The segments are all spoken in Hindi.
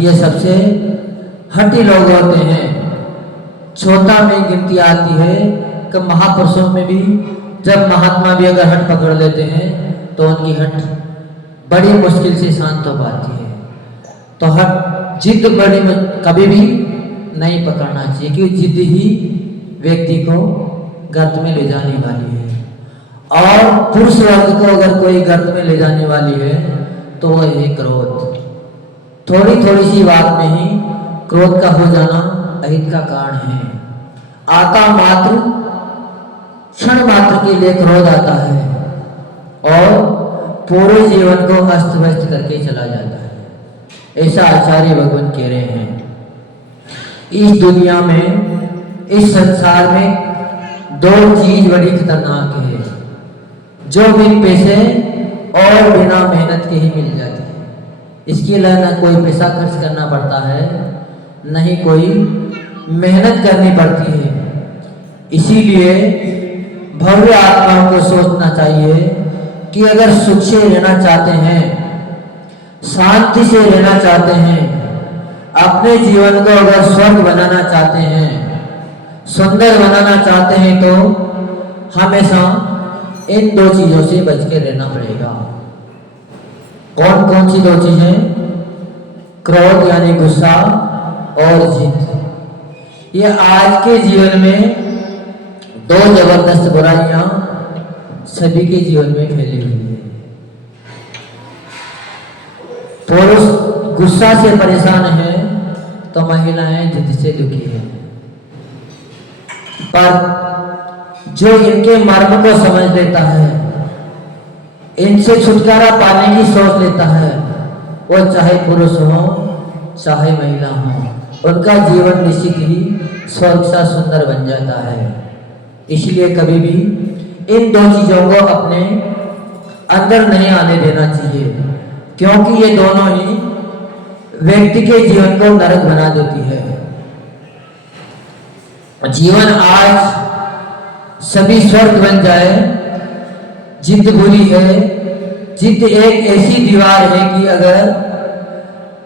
ये सबसे हठी लोग होते हैं। छोटा में गिनती आती है कि महापुरुषों में भी जब महात्मा भी अगर हट पकड़ लेते हैं तो उनकी हट बड़ी मुश्किल से शांत हो पाती है। तो हट जिद कभी भी नहीं पकड़ना चाहिए, क्योंकि जिद ही व्यक्ति को गर्त में ले जाने वाली है। और पुरुष वर्ग को अगर कोई गर्त में ले जाने वाली है तो वह है क्रोध। थोड़ी थोड़ी सी बात में ही क्रोध का हो जाना अहित का कारण है। आता मात्र क्षण मात्र के लिए क्रोध आता है और पूरे जीवन को अस्त व्यस्त करके चला जाता है। ऐसा आचार्य भगवान कह रहे हैं। इस दुनिया में, इस संसार में दो चीज बड़ी खतरनाक है, जो बिन पैसे और बिना मेहनत के ही मिल जाती है। इसके लिए ना कोई पैसा खर्च करना पड़ता है, न ही कोई मेहनत करनी पड़ती है। इसीलिए भव्य आत्माओं को सोचना चाहिए कि अगर सुख से रहना चाहते हैं, शांति से रहना चाहते हैं, अपने जीवन को अगर स्वर्ग बनाना चाहते हैं, सुंदर बनाना चाहते हैं, तो हमेशा इन दो चीजों से बच के रहना पड़ेगा। कौन कौन सी दो चीजें? क्रोध यानी गुस्सा और जिद। ये आज के जीवन में दो जबरदस्त बुराइयां सभी के जीवन में फैली हुई है। पुरुष गुस्सा से परेशान है तो महिलाएं जिद से दुखी है। पर जो इनके मर्म को समझ लेता है, इनसे छुटकारा पाने की सोच लेता है, वो चाहे पुरुष हो चाहे महिला हो, उनका जीवन निश्चित ही स्वर्ग सा सुंदर बन जाता है। इसलिए कभी भी इन दो चीजों को अपने अंदर नहीं आने देना चाहिए, क्योंकि ये दोनों ही व्यक्ति के जीवन को नरक बना देती है। जीवन आज सभी स्वर्ग बन जाए, जिद बुरी है। जिद एक ऐसी दीवार है कि अगर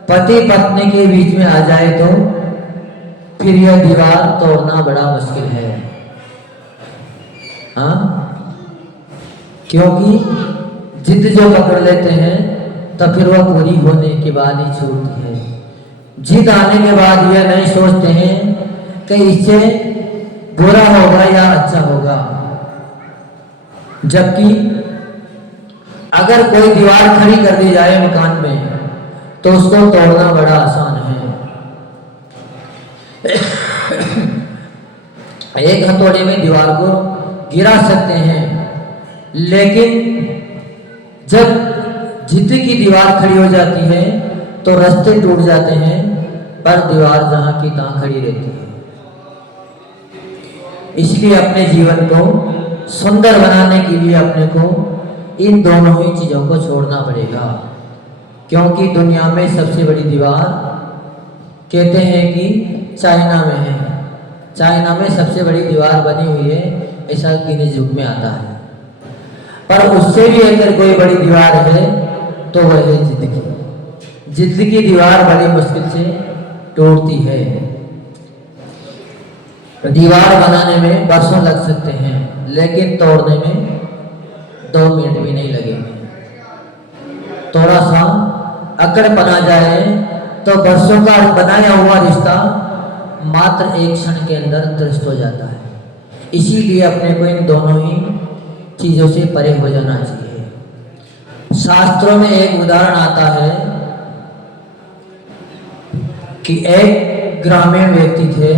पति पत्नी के बीच में आ जाए तो फिर यह दीवार तोड़ना बड़ा मुश्किल है। हाँ, क्योंकि जिद जो पकड़ लेते हैं तो फिर वह पूरी होने के बाद ही छूटती है। जिद आने के बाद यह नहीं सोचते हैं कि इससे बुरा होगा या अच्छा होगा, जबकि अगर कोई दीवार खड़ी कर दी जाए मकान में तो उसको तोड़ना बड़ा आसान है। एक हथौड़े में दीवार को गिरा सकते हैं, लेकिन जब जिद की दीवार खड़ी हो जाती है तो रास्ते टूट जाते हैं, पर दीवार जहां की तहां खड़ी रहती है। इसलिए अपने जीवन को सुंदर बनाने के लिए अपने को इन दोनों ही चीजों को छोड़ना पड़ेगा, क्योंकि दुनिया में सबसे बड़ी दीवार कहते हैं कि चाइना में है। चाइना में सबसे बड़ी दीवार बनी हुई है, ऐसा गिनीज बुक में आता है। पर उससे भी अगर कोई बड़ी दीवार है तो वह है जिद की। जिद की दीवार बड़ी मुश्किल से टूटती है। दीवार बनाने में बरसों लग सकते हैं, लेकिन तोड़ने में 2 मिनट भी नहीं लगेंगे। थोड़ा सा अकड़ बना जाए तो बरसों का बनाया हुआ रिश्ता मात्र एक क्षण के अंदर ध्वस्त हो जाता है। इसीलिए अपने को इन दोनों ही चीजों से परे हो जाना चाहिए। शास्त्रों में एक उदाहरण आता है कि एक ग्रामीण व्यक्ति थे,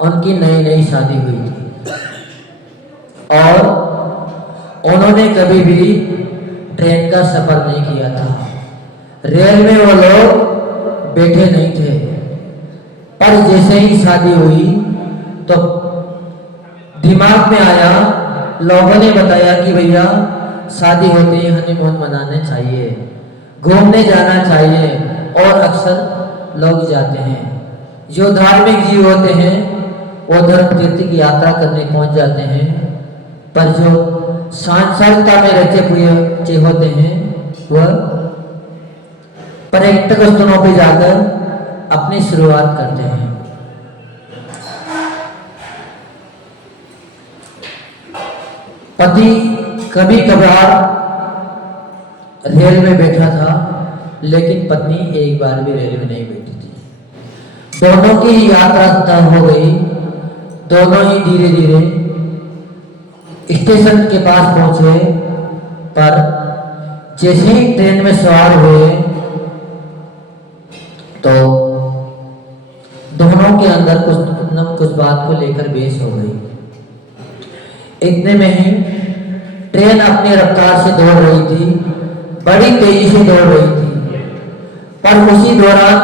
उनकी नई नई शादी हुई थी और उन्होंने कभी भी ट्रेन का सफर नहीं किया था। रेल में वो लोग बैठे नहीं थे, पर जैसे ही शादी हुई तो दिमाग में आया, लोगों ने बताया कि भैया शादी होते ही हनीमून मनाने चाहिए, घूमने जाना चाहिए, और अक्सर लोग जाते हैं। जो धार्मिक जीव होते हैं वो धर्म तीर्थ की यात्रा करने पहुंच जाते हैं, पर जो सांसारिकता में रहते हुए होते हैं वह पर्यटक स्थलों पर जाकर अपनी शुरुआत करते हैं। पति कभी कभार रेल में बैठा था, लेकिन पत्नी एक बार भी रेल में नहीं बैठी थी। दोनों की यात्रा तय हो गई। दोनों ही धीरे धीरे स्टेशन के पास पहुंचे, पर जैसे ही ट्रेन में सवार हुए तो दोनों के अंदर कुछ न कुछ बात को लेकर बहस हो गई। इतने में ही ट्रेन अपनी रफ्तार से दौड़ रही थी, बड़ी तेजी से दौड़ रही थी, पर उसी दौरान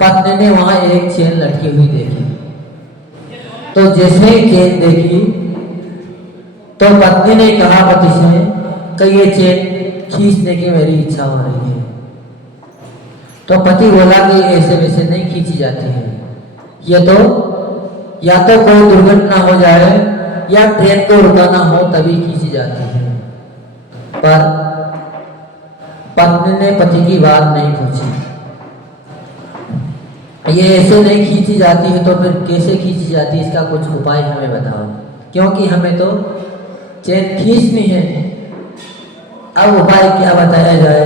पत्नी ने वहां एक चेन लटकी हुई देखी। तो जैसे ही चेन देखी तो पत्नी ने कहा पति से कि ये चेन खींचने की मेरी इच्छा हो रही है। तो पति बोला कि ऐसे वैसे नहीं खींची जाती है, ये तो या तो कोई दुर्घटना हो जाए या ट्रेन को रुकाना हो तभी खींची जाती है। पर पत्नी ने पति की बात नहीं पूछी। ये ऐसे नहीं खींची जाती है तो फिर कैसे खींची जाती है, इसका कुछ उपाय हमें बताओ, क्योंकि हमें तो चेन खींचनी है। अब उपाय क्या बताया जाए।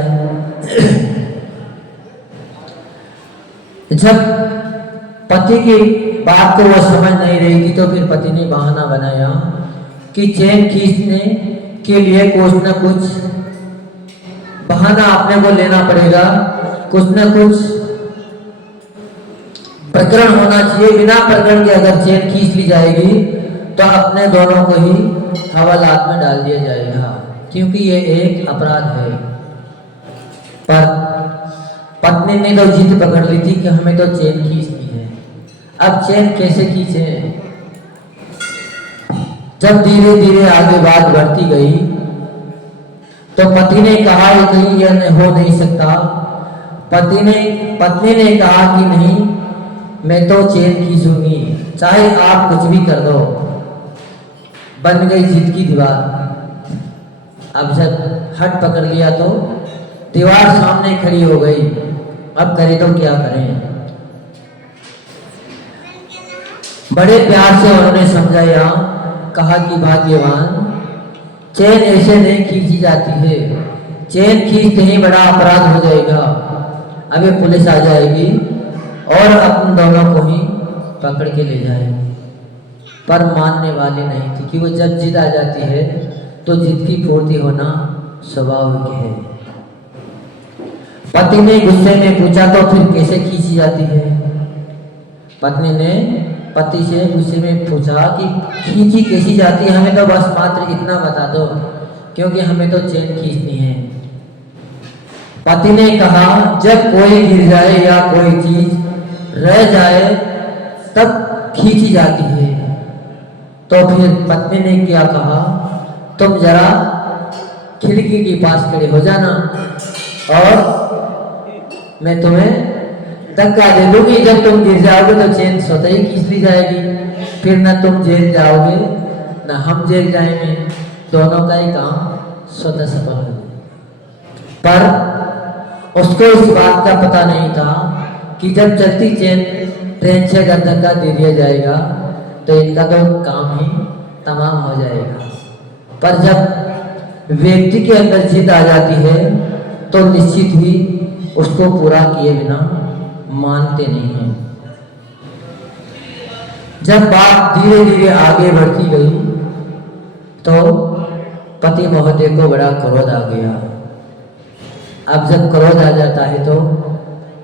जब पति की बात को वो समझ नहीं रही थी तो फिर पति ने बहाना बनाया कि चेन खींचने के लिए कुछ न कुछ बहाना अपने को लेना पड़ेगा, कुछ न कुछ प्रकरण होना चाहिए। बिना प्रकरण के अगर चेन खींच ली जाएगी तो अपने दोनों को ही हवालात में डाल दिया जाएगा, क्योंकि ये एक अपराध है। पर पत्नी ने तो जिद पकड़ ली थी कि हमें तो चेन खींचनी है। अब चेन कैसे खींचे। जब धीरे धीरे आगे बात बढ़ती गई तो पति ने कहा कि यह हो नहीं सकता। पत्नी ने कहा कि नहीं, मैं तो चेन खींचूंगी, चाहे आप कुछ भी कर दो। बन गई जिद की दीवार। अब जब हट पकड़ लिया तो दीवार सामने खड़ी हो गई। अब करें तो क्या करें। बड़े प्यार से उन्होंने समझाया, कहा कि भाग्यवान, चेन ऐसे नहीं खींची जाती है, चेन खींचते ही बड़ा अपराध हो जाएगा। अभी पुलिस आ जाएगी और अपन दोनों को ही पकड़ के ले जाएगी। पर मानने वाली नहीं थी, कि वो जब जिद आ जाती है तो जिद की पूर्ति होना स्वाभाविक है। पति ने गुस्से में पूछा तो फिर कैसे खींची जाती है। पत्नी ने पति से गुस्से में पूछा कि खींची कैसी जाती है, हमें तो बस मात्र इतना बता दो, क्योंकि हमें तो चेन खींचनी है। पति ने कहा, जब कोई गिर जाए या कोई चीज रह जाए तब खींची जाती है। तो फिर पत्नी ने क्या कहा, तुम जरा खिड़की के पास खड़े हो जाना और मैं तुम्हें धक्का दे दूंगी। जब तुम गिर जाओगे तो चेन स्वतः ही खींच ली जाएगी, फिर न तुम जेल जाओगे न हम जेल जाएंगे, दोनों का ही काम स्वतः सफल हो जाए। पर उसको इस बात का पता नहीं था कि जब चलती चेन ट्रेन से अगर धक्का दे दिया जाएगा तो इनका तो काम ही तमाम हो जाएगा। पर जब व्यक्ति के अंदर जिद आ जाती है तो निश्चित ही उसको पूरा किए बिना मानते नहीं हैं। जब बात धीरे धीरे आगे बढ़ती गई तो पति महोदय को बड़ा क्रोध आ गया। अब जब क्रोध आ जाता है तो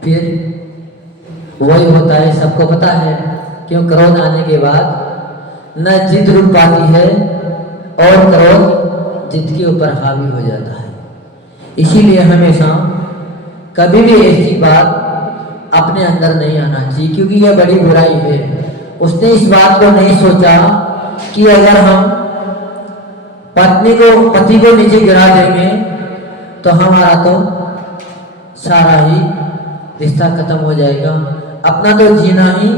फिर वही होता है, सबको पता है, क्यों क्रोध आने के बाद न जिद रुक पाती है और क्रोध जिद के ऊपर हावी हो जाता है। इसीलिए हमेशा कभी भी ऐसी बात अपने अंदर नहीं आना चाहिए, क्योंकि यह बड़ी बुराई है। उसने इस बात को नहीं सोचा कि अगर हम पति को नीचे गिरा देंगे तो हमारा तो सारा ही रिश्ता खत्म हो जाएगा, अपना तो जीना ही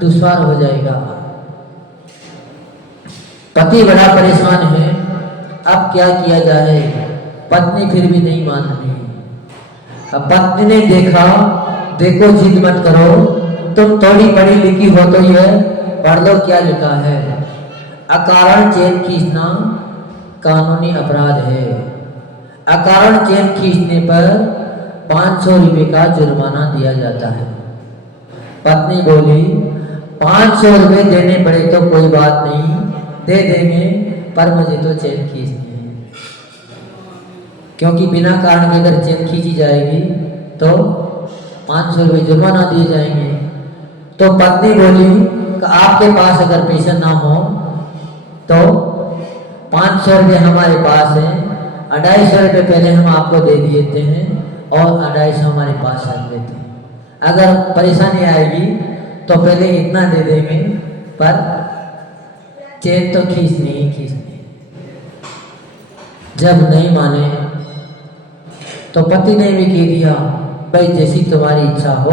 दुश्वार हो जाएगा। पति बड़ा परेशान है, अब क्या किया जाए। पत्नी फिर भी नहीं मान रही। अब पत्नी ने देखा, देखो जिद मत करो, तुम थोड़ी पढ़ी लिखी हो तो यह पढ़ लो क्या लिखा है। अकारण चेन खींचना कानूनी अपराध है। अकारण चेन खींचने पर 500 रुपये का जुर्माना दिया जाता है। पत्नी बोली 500 रुपये देने पड़े तो कोई बात नहीं, दे देंगे, पर मुझे तो चेन खींचनी है। क्योंकि बिना कारण के अगर चेन खींची जाएगी तो 500 रुपये जुर्माना दिए जाएंगे। तो पत्नी बोली कि आपके पास अगर पैसा ना हो तो 500 रुपये हमारे पास है, 250 रुपये पहले हम आपको दे देते हैं और 250 हमारे पास रख लेते हैं। अगर परेशानी आएगी तो पहले इतना दे देंगे, पर चेन तो खींचनी ही खींचनी। जब नहीं माने तो पति ने भी कह दिया, भाई जैसी तुम्हारी इच्छा हो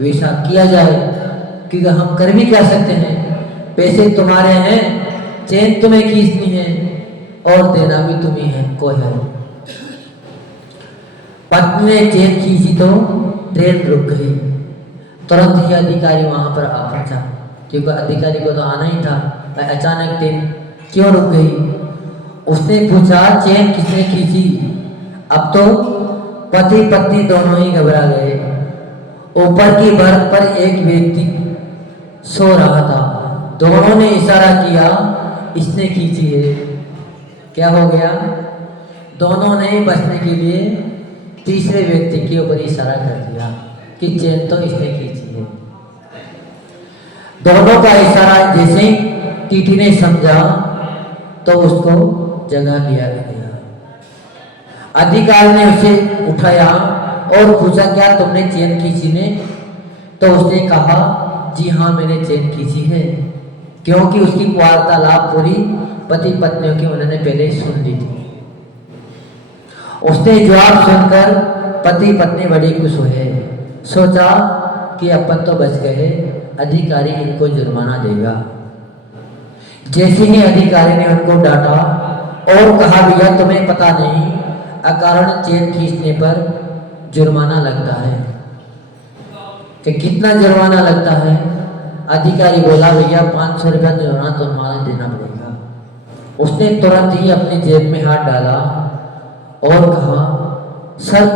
वैसा किया जाए, क्योंकि हम कर भी क्या सकते हैं, पैसे तुम्हारे हैं, चेन तुम्हें खींचनी है और देना भी तुम्हें है, कोई है। पत्नी ने चेन खींची तो ट्रेन रुक गई। तुरंत ही अधिकारी वहां पर आ पहुंचा, क्योंकि अधिकारी को तो आना ही था। अचानक ट्रेन क्यों रुक गई? उसने पूछा चेन किसने खींची? अब तो पति पत्नी दोनों ही घबरा गए। ऊपर की बर्थ पर एक व्यक्ति सो रहा था। दोनों ने इशारा किया इसने खींची है। क्या हो गया? दोनों ने बचने के लिए तीसरे व्यक्ति के ऊपर इशारा कर दिया कि चेन तो इसने खींची है। दोनों का इशारा जैसे ही टीटी ने समझा तो उसको जगह लिया गया। अधिकारी ने उसे उठाया और पूछा क्या तुमने चेन खींची ने? तो उसने कहा जी हाँ मैंने चेन खींची है, क्योंकि उसकी वार्तालाप पूरी पति पत्नियों की उन्होंने पहले ही सुन ली थी। उसने जवाब सुनकर पति पत्नी बड़े खुश हुए। सोचा कि अपन तो बच गए, अधिकारी इनको जुर्माना देगा। जैसे ही अधिकारी ने उनको डांटा और कहा भैया तुम्हें पता नहीं अकारण चेन खींचने पर जुर्माना लगता है, कि कितना जुर्माना लगता है? अधिकारी बोला भैया 500 रुपया जुर्माना तुम्हारा देना पड़ेगा। उसने तुरंत ही अपनी जेब में हाथ डाला और कहा सर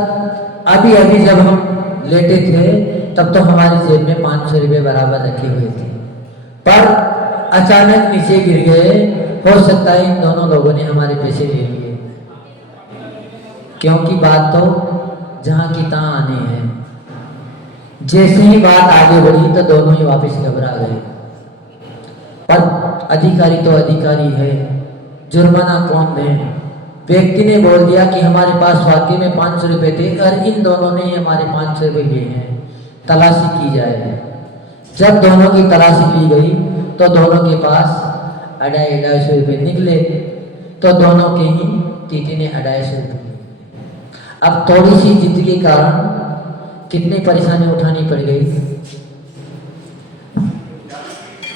अभी अभी जब हम लेटे थे तब तो हमारी जेब में 500 रुपये बराबर रखे हुए थे, पर अचानक नीचे गिर गए। हो सकता है इन दोनों लोगों ने हमारे पैसे ले लिए, क्योंकि बात तो जहां की तहां आनी है। जैसे ही बात आगे बढ़ी तो दोनों ही वापस घबरा गए। पर अधिकारी तो अधिकारी है, जुर्माना कौन दे? व्यक्ति ने बोल दिया कि हमारे पास वाकई में 500 रुपये थे और इन दोनों ने हमारे 500 रुपये लिए हैं, तलाशी की जाए। जब दोनों की तलाशी ली गई तो दोनों के पास 250 रुपये निकले, तो दोनों के ही टीटी ने 250 रुपये। अब थोड़ी सी जिद के कारण कितनी परेशानी उठानी पड़ गई।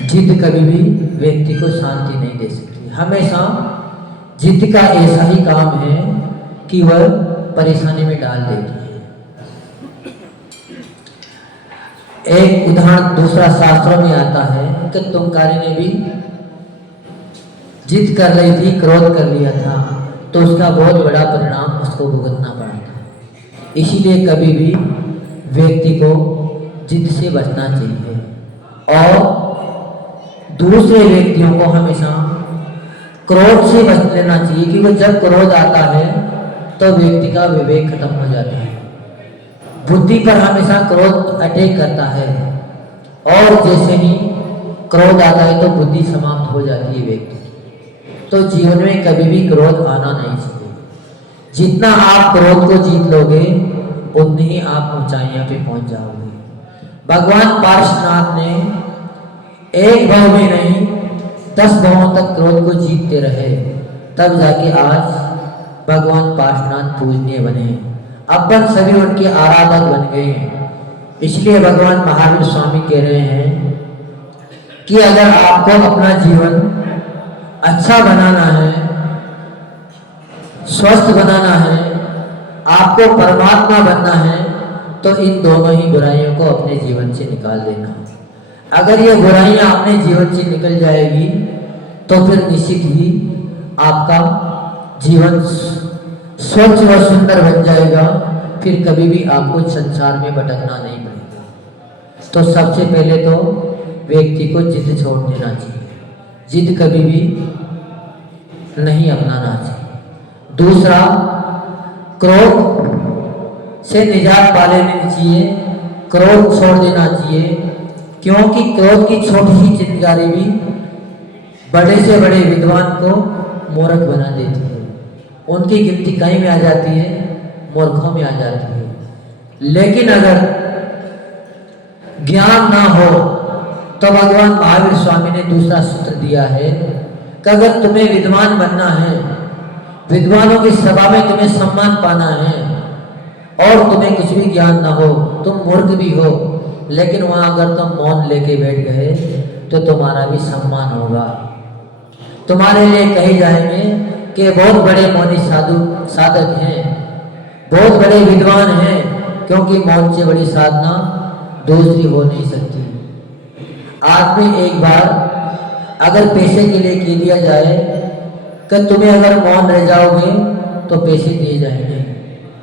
जिद कभी भी व्यक्ति को शांति नहीं दे सकती। हमेशा जिद का ऐसा ही काम है कि वह परेशानी में डाल देती है। एक उदाहरण दूसरा शास्त्रों में आता है कि तुंकारी ने भी जिद कर रही थी, क्रोध कर लिया था, तो उसका बहुत बड़ा परिणाम उसको भुगतना पड़ा था। इसीलिए कभी भी व्यक्ति को जिद से बचना चाहिए और दूसरे व्यक्तियों को हमेशा क्रोध से बच लेना चाहिए, क्योंकि जब क्रोध आता है तो व्यक्ति का विवेक खत्म हो जाता है। बुद्धि पर हमेशा क्रोध अटैक करता है और जैसे ही क्रोध आता है तो बुद्धि समाप्त हो जाती है व्यक्ति। तो जीवन में कभी भी क्रोध आना नहीं चाहिए। जितना आप क्रोध को जीत लोगे उतनी ही आप ऊंचाइयों पे पहुंच जाओगे। भगवान पार्श्वनाथ ने एक भाव में नहीं 10 भावों तक क्रोध को जीतते रहे, तब जाके आज भगवान पार्श्वनाथ पूजनीय बने। अपन सभी उनके आराधक बन गए। इसलिए भगवान महावीर स्वामी कह रहे हैं कि अगर आपको अपना जीवन अच्छा बनाना है, स्वस्थ बनाना है, आपको परमात्मा बनना है तो इन दोनों ही बुराइयों को अपने जीवन से निकाल देना। अगर ये बुराइयां अपने जीवन से निकल जाएगी तो फिर निश्चित ही आपका जीवन स्वच्छ और सुंदर बन जाएगा। फिर कभी भी आपको संसार में भटकना नहीं पड़ेगा। तो सबसे पहले तो व्यक्ति को जिद छोड़ देना चाहिए, जिद कभी भी नहीं अपनाना चाहिए। दूसरा, क्रोध से निजात पा लेनी चाहिए, क्रोध छोड़ देना चाहिए, क्योंकि क्रोध की छोटी सी चिंगारी भी बड़े से बड़े विद्वान को मूर्ख बना देती है। उनकी गिनती कहीं में आ जाती है, मूर्खों में आ जाती है। लेकिन अगर ज्ञान ना हो तो भगवान महावीर स्वामी ने दूसरा सूत्र दिया है कि अगर तुम्हें विद्वान बनना है, विद्वानों की सभा में तुम्हें सम्मान पाना है और तुम्हें कुछ भी ज्ञान ना हो, तुम मूर्ख भी हो, लेकिन वहां अगर तुम मौन लेके बैठ गए तो तुम्हारा भी सम्मान होगा। तुम्हारे लिए कहे जाएंगे कि बहुत बड़े मौनी साधक हैं, बहुत बड़े विद्वान हैं, क्योंकि मौन से बड़ी साधना दूसरी हो नहीं सकती। आदमी एक बार अगर पैसे के लिए कह दिया जाए कि तुम्हें अगर मौन रह जाओगे तो पैसे दिए जाएंगे,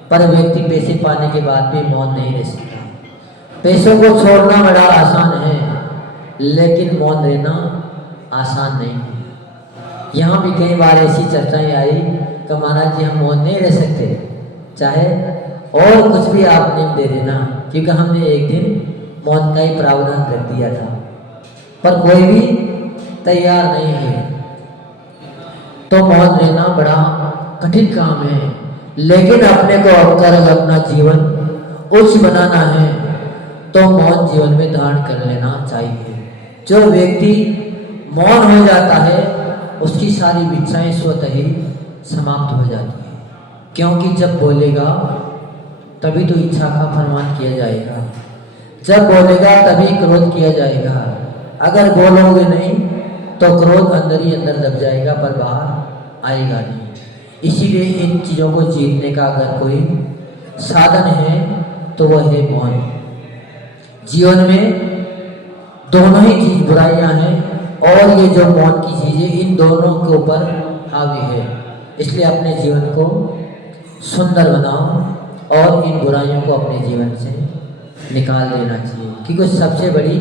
पर व्यक्ति पैसे पाने के बाद भी मौन नहीं रह सकता। पैसों को छोड़ना बड़ा आसान है, लेकिन मौन रहना आसान नहीं है। यहाँ भी कई बार ऐसी चर्चाएं आई कि महाराज जी हम मौन नहीं रह सकते, चाहे और कुछ भी आप नियम दे देना, क्योंकि हमने एक दिन मौन का ही प्रावधान कर दिया था, पर कोई भी तैयार नहीं है। तो मौन रहना बड़ा कठिन काम है, लेकिन अपने को अगर अपना जीवन उच्च बनाना है तो मौन जीवन में धारण कर लेना चाहिए। जो व्यक्ति मौन हो जाता है उसकी सारी इच्छाएं स्वतः ही समाप्त हो जाती है, क्योंकि जब बोलेगा तभी तो इच्छा का फरमान किया जाएगा, जब बोलेगा तभी क्रोध किया जाएगा। अगर बोलोगे नहीं तो क्रोध अंदर ही अंदर दब जाएगा, पर बाहर आएगा नहीं। इसीलिए इन चीज़ों को जीतने का अगर कोई साधन है तो वह है मौन। जीवन में दोनों ही चीज बुराइयां हैं और ये जो मौन की चीज है इन दोनों के ऊपर हावी है। इसलिए अपने जीवन को सुंदर बनाओ और इन बुराइयों को अपने जीवन से निकाल देना चाहिए, क्योंकि सबसे बड़ी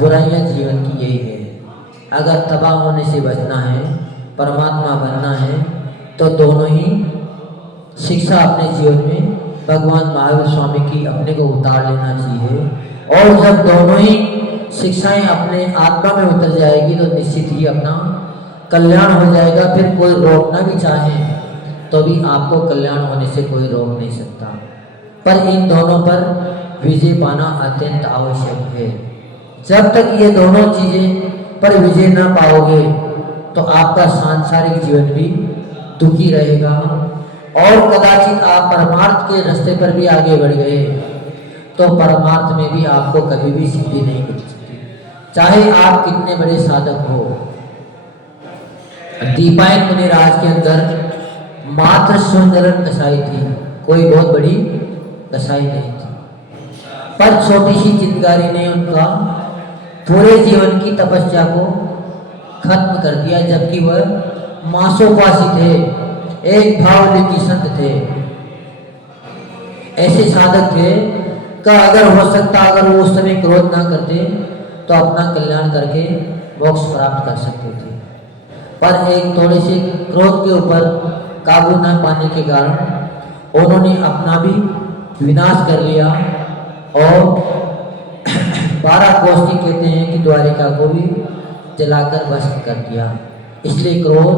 बुराइयां जीवन की यही है। अगर तबाह होने से बचना है, परमात्मा बनना है, तो दोनों ही शिक्षा अपने जीवन में भगवान महावीर स्वामी की अपने को उतार लेना चाहिए। और जब दोनों ही शिक्षाएं अपने आत्मा में उतर जाएगी तो निश्चित ही अपना कल्याण हो जाएगा। फिर कोई रोकना भी चाहे तो भी आपको कल्याण होने से कोई रोक नहीं सकता। पर इन दोनों पर विजय पाना अत्यंत आवश्यक है। जब तक ये दोनों चीजें पर विजय ना पाओगे तो आपका सांसारिक जीवन भी दुखी रहेगा और कदाचित आप परमार्थ के रास्ते पर भी आगे बढ़ गए तो परमार्थ में भी आपको कभी भी सिद्धि नहीं मिल सकती, चाहे आप कितने बड़े साधक हो। दीपायन मुनिराज के अंदर मात्र सुंदरन कसाई थी, कोई बहुत बड़ी कसाई नहीं थी, पर छोटी सी चिंगारी ने उनका पूरे जीवन की तपस्या को खत्म कर दिया। जबकि वह मासोपासी थे, एक भावलिकी संत थे, ऐसे साधक थे का अगर हो सकता अगर वो उस समय क्रोध ना करते तो अपना कल्याण करके मोक्ष प्राप्त कर सकते थे। पर एक थोड़े से क्रोध के ऊपर काबू न पाने के कारण उन्होंने अपना भी विनाश कर लिया और 12 कोष्ठी कहते हैं कि द्वारिका को भी जलाकर भस्म कर दिया। इसलिए क्रोध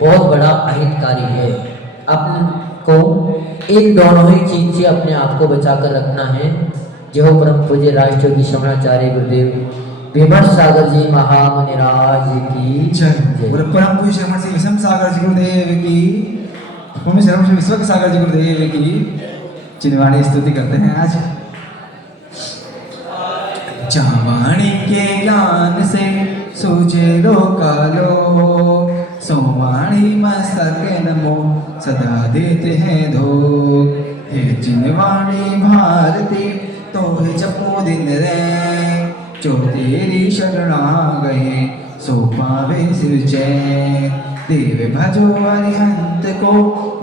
बहुत बड़ा अहितकारी है। अपने को इन दोनों ही चीज से अपने आप को बचाकर रखना है। जो परम पूज्य राष्ट्रयोगी शमणाचार्य गुरुदेव विमर्श सागर जी महामुनिराज की जय। परम पूज्य श्रमण श्री विषम सागर जी गुरुदेव की, भूमि श्रमण श्री विश्व सागर जी गुरुदेव की चिन्हवाणी स्तुति करते हैं आज। जहाँ वाणी के ज्ञान से सूझे लो कालो, सोमाणी मस्तक नमो सदा देते हैं धोख। हे जिनवाणी भारती तो है जपो दिन रे, जो तेरी शरणा गए सो पावे सिर चैन। देव भजो अरिहंत को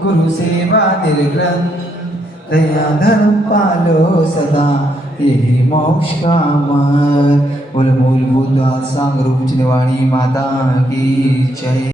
गुरु सेवा निर्ग्रंथ, दया धर्म पालो सदा यही मोक्ष का मार्ग। बोल मूलभूत सांग रूप चिनवाणी माता की जय।